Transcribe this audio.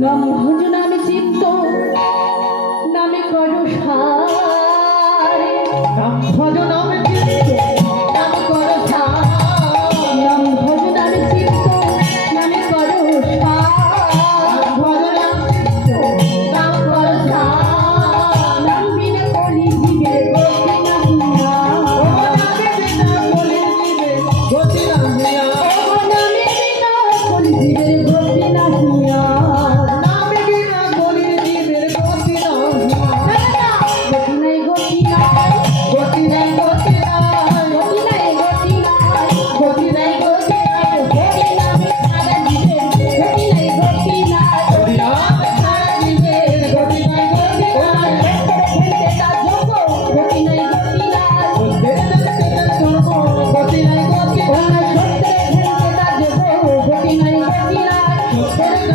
নাম ভজ নামে চিত্ত নামে করো সারে নাম ভজ নামে চিত্ত নাম করো সারে নাম ভজ নামে চিত্ত নামে করো সারে ভজ নাম চিত্ত নাম করো সারে নাম বিনে কলি জীবে গতি না দুনিয়া নামে বিনা বলে দিবে গতি না দুনিয়া নামে বিনা কলি জীবে গতি না দুনিয়া নামে বিনা বলে দিবে গতি না দুনিয়া গতি নাই গতি নাই গতি নাই গতি নাই গতি নাই গতি নাই গতি নাই গতি নাই গতি নামে সারা দিবে গতি নাই গতি নাই গতি নামে সারা দিবে গতি নাই গতি নাই খেলতে তা যোগ গতি নাই গতি নাই বলতে দেখতে চলব গতি নাই গতি নাই সত্যে খেলতে তা যোগ গতি নাই গতি নাই